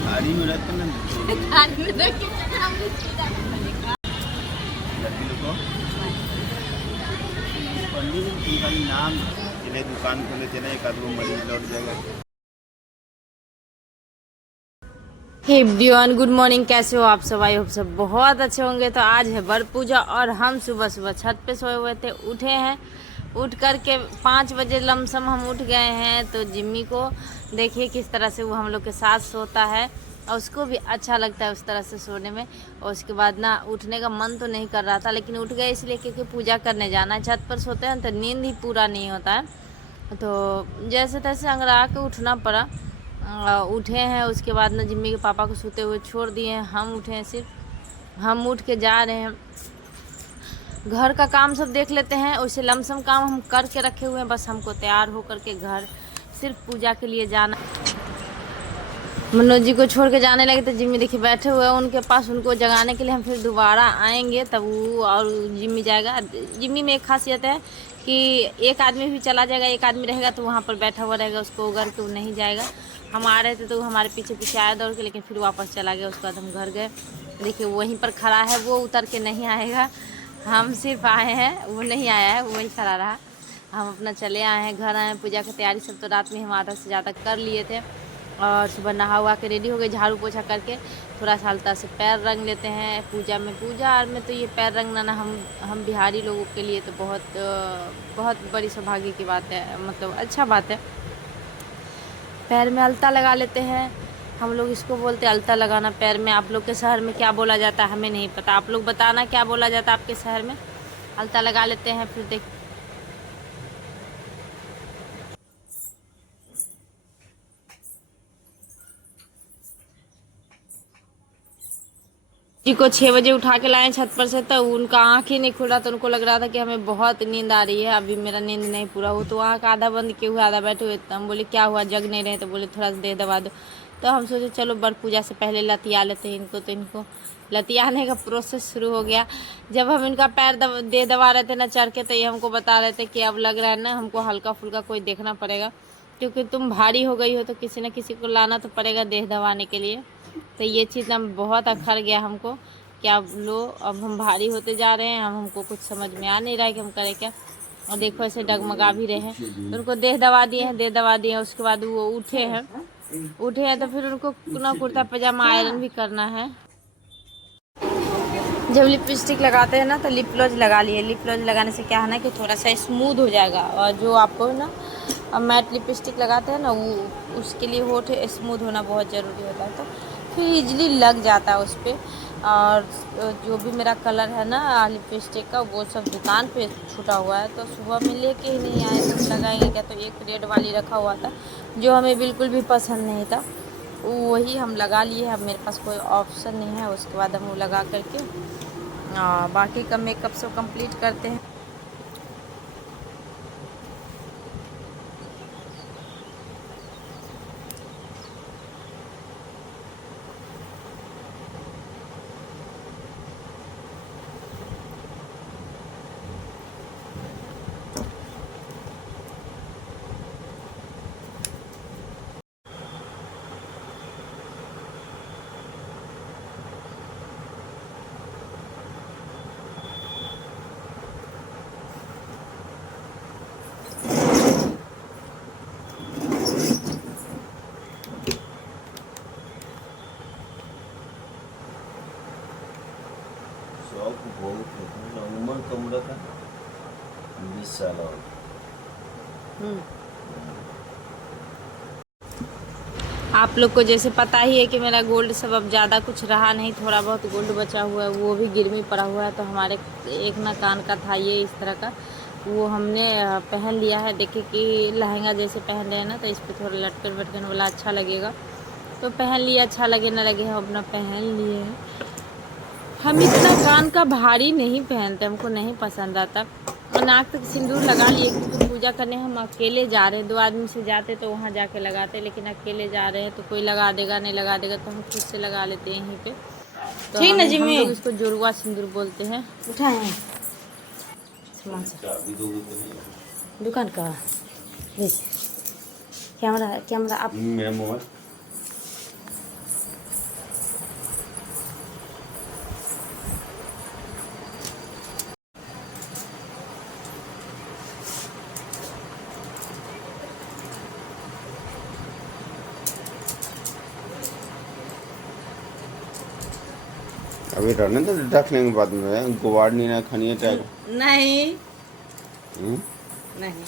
थाली में रख ना नाम जिन्हें दुकान खोले थे ना, एक आदमी मरीज लौट जाएगा। Hey everyone, good morning. कैसे हो आप सब? आई होप सब बहुत अच्छे होंगे। तो आज है वर पूजा और हम सुबह सुबह छत पे सोए हुए थे, उठे हैं। उठ कर के 5 बजे लमसम हम उठ गए हैं। तो जिम्मी को देखिए किस तरह से वो हम लोग के साथ सोता है और उसको भी अच्छा लगता है उस तरह से सोने में। और उसके बाद ना उठने का मन तो नहीं कर रहा था, लेकिन उठ गए इसलिए क्योंकि पूजा करने जाना है। छत पर सोते हैं तो नींद ही पूरा नहीं होता है, तो जैसे तैसे अंगड़ा के उठना पड़ा। उठे हैं। उसके बाद ना जिम्मी के पापा को सोते हुए छोड़ दिए हैं। हम उठे हैं, सिर्फ हम उठ के जा रहे हैं। घर का काम सब देख लेते हैं, वैसे लमसम काम हम करके रखे हुए हैं। बस हमको तैयार होकर के घर सिर्फ पूजा के लिए जाना। मनोज जी को छोड़ के जाने लगे तो जिम्मी देखिए बैठे हुए हैं उनके पास। उनको जगाने के लिए हम फिर दोबारा आएंगे, तब वो और जिम्मी जाएगा। जिम्मी में एक खासियत है कि एक आदमी भी चला जाएगा, एक आदमी रहेगा तो वहाँ पर बैठा हुआ रहेगा, उसको उगर के वो नहीं जाएगा। हम आ रहे थे तो हमारे पीछे पीछे आया दौड़ के, लेकिन फिर वापस चला गया। उसके बाद हम घर गए, देखिए वहीं पर खड़ा है, वो उतर के नहीं आएगा। हम सिर्फ आए हैं, वो नहीं आया है, वो वहीं खड़ा रहा। हम अपना चले आए हैं, घर आए हैं। पूजा की तैयारी सब तो रात में हम आधा से ज़्यादा कर लिए थे और सुबह नहा हुआ के रेडी हो गए, झाड़ू पोछा करके थोड़ा सा हल्का से पैर रंग लेते हैं। पूजा में तो ये पैर रंगना ना हम बिहारी लोगों के लिए तो बहुत बड़ी सौभाग्य की बात है, मतलब अच्छा बात है। पैर में अलता लगा लेते हैं, हम लोग इसको बोलते हैं अलता लगाना पैर में। आप लोग के शहर में क्या बोला जाता है हमें नहीं पता, आप लोग बताना क्या बोला जाता है आपके शहर में। अलता लगा लेते हैं, फिर देख जी को 6 बजे उठा के लाए छत पर से, तो उनका आँख ही नहीं खुल रहा। तो उनको लग रहा था कि हमें बहुत नींद आ रही है, अभी मेरा नींद नहीं पूरा हो। तो आँख आधा बंद किए हुए आधा बैठे हुए। तो हम बोले क्या हुआ, जग नहीं रहे? तो बोले थोड़ा सा देह दबा दो। तो हम सोचे चलो बर पूजा से पहले लतिया लेते हैं इनको। तो इनको लतियाने का प्रोसेस शुरू हो गया। जब हम इनका पैर देह दबा रहे थे ना चढ़ के, तो ये हमको बता रहे थे कि अब लग रहा है ना हमको हल्का फुल्का कोई देखना पड़ेगा, क्योंकि तुम भारी हो गई हो तो किसी न किसी को लाना तो पड़ेगा देह दबाने के लिए। तो ये चीज़ ना बहुत अखर गया हमको कि अब लो, अब हम भारी होते जा रहे हैं। हमको कुछ समझ में आ नहीं रहा है कि हम करें क्या। और देखो ऐसे डगमगा भी रहे हैं। तो उनको देह दबा दिए हैं। उसके बाद वो उठे हैं तो फिर उनको ना कुर्ता पजामा आयरन भी करना है। जब लिपस्टिक लगाते हैं ना तो लिप ग्लॉज लगा लिए। लिप ग्लॉज लगाने से क्या है ना कि थोड़ा सा स्मूथ हो जाएगा। और जो आपको ना मैट लिपस्टिक लगाते हैं ना, वो उसके लिए होठ स्मूथ होना बहुत ज़रूरी होता है, तो फिर इजली लग जाता है उस पर। और जो भी मेरा कलर है ना लिपस्टिक का, वो सब दुकान पे छूटा हुआ है, तो सुबह में लेके ही नहीं आए तो लगाएंगे क्या। तो एक रेड वाली रखा हुआ था जो हमें बिल्कुल भी पसंद नहीं था, वही हम लगा लिए। अब मेरे पास कोई ऑप्शन नहीं है। उसके बाद हम वो लगा करके बाकी का मेकअप सब कंप्लीट करते हैं। उम्र कम रखा 20 साल और आप लोग को जैसे पता ही है कि मेरा गोल्ड सब अब ज़्यादा कुछ रहा नहीं, थोड़ा बहुत गोल्ड बचा हुआ है, वो भी गिरवी पड़ा हुआ है। तो हमारे एक ना कान का था ये इस तरह का, वो हमने पहन लिया है। देखिए कि लहंगा जैसे पहन रहे हैं ना, तो इस पर थोड़ा लटकन वटकन वाला अच्छा लगेगा, तो पहन लिया। अच्छा लगे ना लगे हम अपना पहन लिए हैं। हम इतना कान का भारी नहीं पहनते, हमको नहीं पसंद आता। और नाक तक सिंदूर लगा लिए, क्योंकि पूजा करने हम अकेले जा रहे हैं। 2 आदमी से जाते तो वहाँ जाके लगाते, लेकिन अकेले जा रहे हैं तो कोई लगा देगा नहीं लगा देगा, तो हम खुद से लगा लेते हैं यहीं पे। तो ठीक ना जिम्मी, हम लोग इसको जुड़वा सिंदूर बोलते हैं। उठाए दुकान का कैमरा आप मेरा मोबाइल अभी रहने तो रख लेंगे बाद में, गुवाड़ नहीं ना खानी है टैग। नहीं नहीं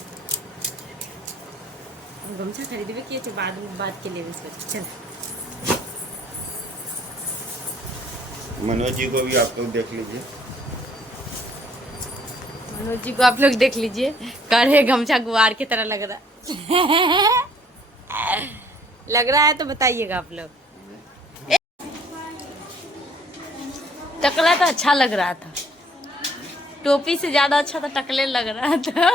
गमछा खरीदबे किए थे, बाद में बात के लिए चल। मनोज जी को भी आप लोग देख लीजिए, मनोज जी को आप लोग देख लीजिए, कड़े गमछा गुआर की तरह लग रहा लग रहा है तो बताइएगा आप लोग। टकला तो अच्छा लग रहा था, टोपी से ज्यादा अच्छा तो टकले लग रहा था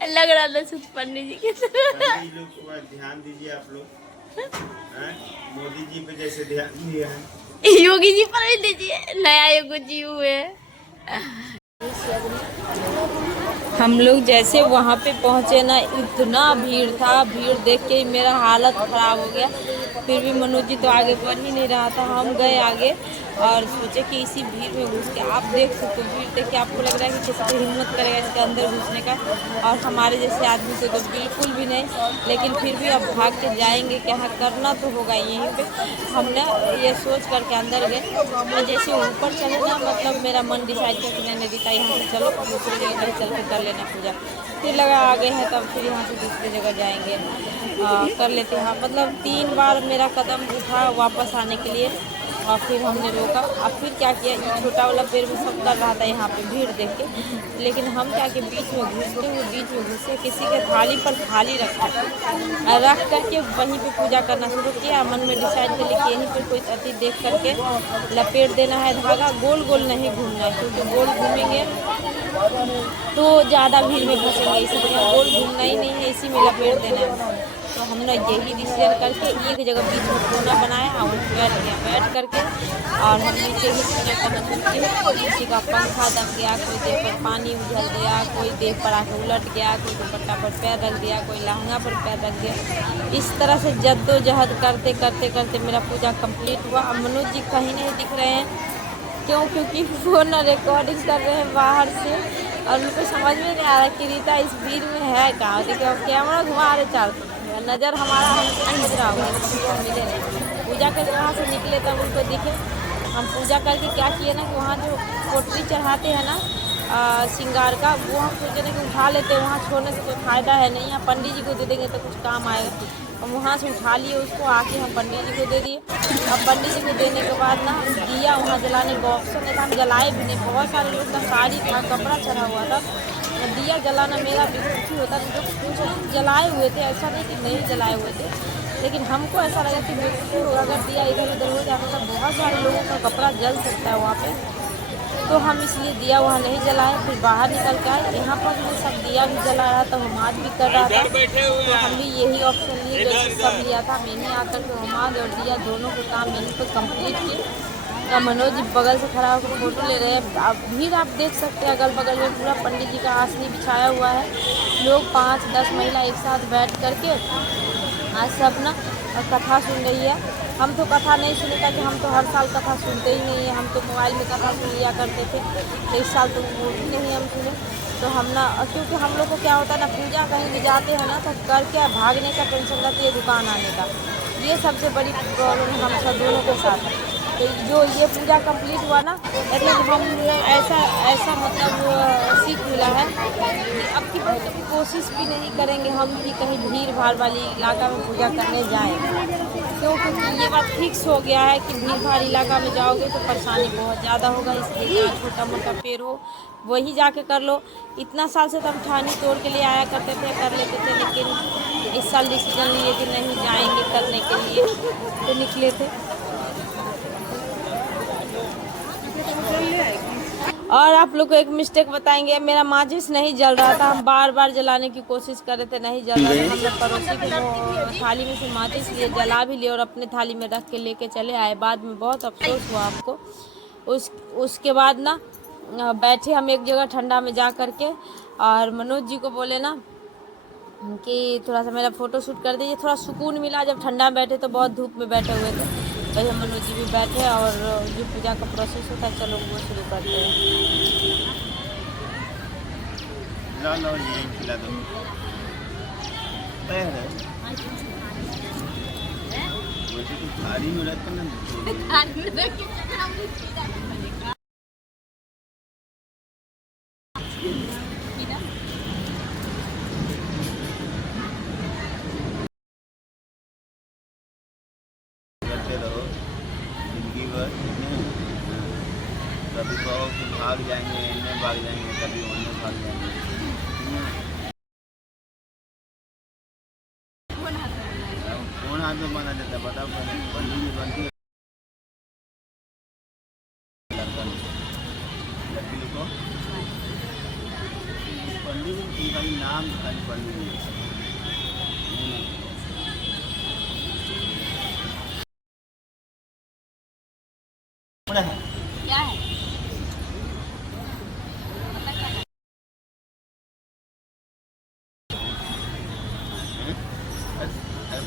लग रहा था सुख पंडित जी के लोग ध्यान दीजिए आप लोग, मोदी जी पे जैसे ध्यान दिया है, योगी जी पर भी दीजिए, नया योगी जी हुए। हम लोग जैसे वहाँ पे पहुँचे ना, इतना भीड़ था, भीड़ देख के मेरा हालत खराब हो गया। फिर भी मनोज जी तो आगे बढ़ ही नहीं रहा था, हम गए आगे और सोचे कि इसी भीड़ में घुस के, आप देख सकते हो भीड़ देख के आपको लग रहा है कि किसी को हिम्मत करेगा इसके अंदर घुसने का, और हमारे जैसे आदमी से तो बिल्कुल भी नहीं। लेकिन फिर भी अब भाग के जाएंगे, क्या करना तो होगा यहीं पे। हमने ये सोच करके अंदर गए और जैसे ऊपर चले ना, मतलब मेरा मन डिसाइड किया कि नहीं दीता यहाँ से चलो दूसरी जगह कहीं चल के कर लेना पूजा। फिर लगा आ गए हैं तब फिर यहाँ से दूसरी जगह जाएंगे, कर लेते हैं। मतलब 3 बार मेरा कदम उठा वापस आने के लिए और फिर हमने रोका। अब फिर क्या किया, ये छोटा वाला पेड़ में सब कर रहा था यहाँ पे भीड़ देख के, लेकिन हम क्या कि बीच में घुसते हुए बीच में घुसे, किसी के थाली पर थाली रख करके वहीं पे पूजा करना शुरू किया। मन में डिसाइड कर लिया कि यहीं पर कोई अति देख करके लपेट देना है धागा, गोल गोल नहीं घूमना है, क्योंकि गोल घूमेंगे तो ज़्यादा भीड़ में फंसेंगे, इसलिए गोल घूमना ही नहीं है, इसी में लपेट देना है। तो हमने यही डिसीजन करके एक जगह बीच में कोना बनाया और बैठ गया, बैठ करके और हम नीचे ही पूजा करना शुरू किया। किसी का पंखा दब गया, कोई देह पर पानी उछल दिया, कोई देह पर आके उलट गया, कोई दुपट्टा पर पैर रख दिया, कोई लहंगा पर पैर रख दिया। इस तरह से जद्दोजहद करते करते करते मेरा पूजा कंप्लीट हुआ। अब मनोज जी कहीं नहीं दिख रहे हैं, क्योंकि वो ना रिकॉर्डिंग कर रहे हैं बाहर से और उनको समझ में नहीं आ रहा कि रीता इस भीड़ में है कहाँ, देखिए कैमरा घुमा रहे चारों नज़र हमारा हम रहा होगा मिले नहीं। पूजा के वहाँ से निकले तब उनको दिखे। हम पूजा करके क्या किए ना कि वहाँ जो पोटली चढ़ाते हैं ना श्रृंगार का, वो हम सोचे ना कि उठा लेते हैं, वहाँ छोड़ने से कोई फ़ायदा है नहीं, यहाँ पंडित जी को दे देंगे तो कुछ काम आएगा। हम वहाँ से उठा लिए उसको, आके हम पंडित जी को दे दिए। अब पंडित जी को देने के बाद ना दिया वहाँ जलाने का ऑप्शन नहीं था, हम जलाए भी नहीं। बहुत सारे लोग का साड़ी था, कपड़ा चढ़ा हुआ था, दिया जलाना मेरा बिल्कुल होता था। जो कुछ जलाए हुए थे, ऐसा नहीं कि नहीं जलाए हुए थे, लेकिन हमको ऐसा लगा कि बिल्कुल अगर दिया इधर उधर हो जाता तो बहुत सारे लोगों का कपड़ा जल सकता है वहाँ पे, तो हम इसलिए दिया वहाँ नहीं जलाए। फिर बाहर निकल के आए, यहाँ पर भी सब दिया भी जला रहा था, होमाज भी कर रहा था, तो हम भी यही ऑप्शन लिए जैसे सब लिया था। मैंने आकर के होमाज और दिया दोनों को काम यहीं पर कंप्लीट किए। तो मनोज जी बगल से खड़ा होकर फोटो ले रहे हैं। अब भीड़ आप देख सकते हैं, अगल बगल में पूरा पंडित जी का आसनी बिछाया हुआ है। लोग 5-10 महिला एक साथ बैठ करके आज सब ना कथा सुन रही है। हम तो कथा नहीं सुने था कि हम तो हर साल कथा सुनते ही नहीं है, हम तो मोबाइल में कथा सुन लिया करते थे, तो इस साल तो वो भी नहीं हम सुने। तो हम ना, क्योंकि हम लोग को क्या होता है ना, पूजा कहीं भी जाते हैं ना तो करके भागने का टेंशन रहती है, दुकान आने का, ये सबसे बड़ी प्रॉब्लम हम सब दोनों के साथ है। तो जो ये पूजा कंप्लीट हुआ ना, मतलब हम ऐसा मतलब सीख मिला है कि अब की बार कभी कोशिश भी नहीं करेंगे हम कि कहीं भीड़ भाड़ वाली इलाका में पूजा करने जाएं, क्योंकि ये बात फिक्स हो गया है कि भीड़ भाड़ इलाका में जाओगे तो परेशानी बहुत ज़्यादा होगा। इसलिए जहाँ छोटा मोटा पेड़ हो वही जाके कर लो। इतना साल से तो हम ठानी तोड़ के लिए आया करते थे, कर लेते थे, लेकिन इस साल डिसीजन लिए कि नहीं जाएंगे करने के लिए, तो निकले थे। और आप लोग को एक मिस्टेक बताएंगे, मेरा माचिस नहीं जल रहा था, हम बार बार जलाने की कोशिश कर रहे थे, नहीं जल रहा था। हमने पड़ोसी की थाली में से माचिस लिए, जला भी लिए और अपने थाली में रख के लेके चले आए। बाद में बहुत अफसोस हुआ हमको। उसके बाद ना बैठे हम एक जगह ठंडा में जा करके, और मनोज जी को बोले ना कि थोड़ा सा मेरा फ़ोटो शूट कर दीजिए, थोड़ा सुकून मिला। जब ठंडा में बैठे तो बहुत धूप में बैठे हुए थे, वही हम मनोज जी भी बैठे और जो पूजा का प्रोसेस होता है चलो वो शुरू करते हैं। ला लो ये खिला दो। पैर है वैसे तो थाली में रख ना करते रहो जिंदगी भर। कभी कहो कि भाग जाएंगे, इनमें भाग जाएंगे, कभी उनमें भाग जाएंगे। कौन हाथ में बना देता है बताओ पहले। पंडित जी बनती है लड़का लड़की लोग को पंडित जी खाली नाम खाली पंडित जी। क्या है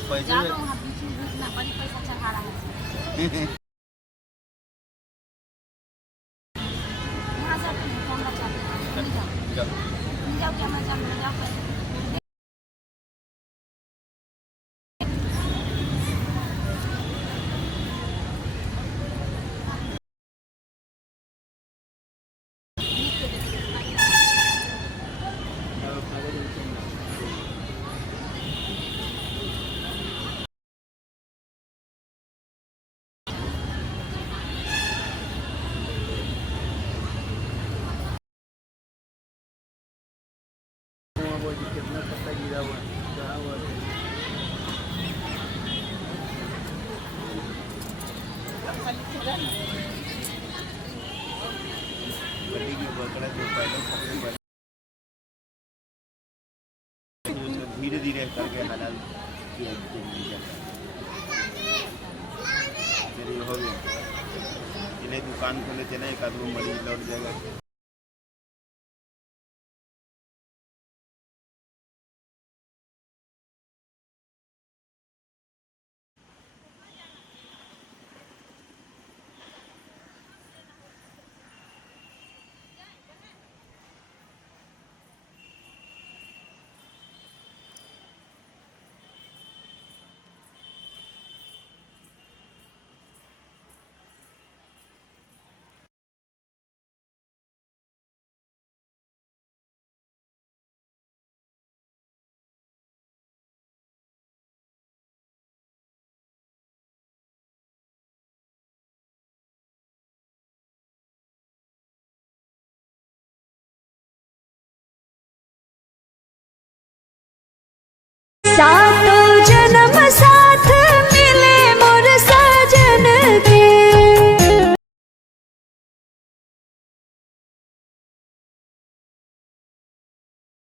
पैसे पैसा चढ़ा रहा है। यहाँ से कैमरा चालू है। जाओ कैमरा चालू है, जाओ पैसे। कितना पत्ता गिरा हुआ क्या हुआ बड़ी की पकड़ा जो पहले सबसे बड़ा धीरे धीरे करके हलाल किया मेरी हो गया। जिन्हें दुकान खोले थे ना एक आदमी मरीज लौट जाएगा। साथ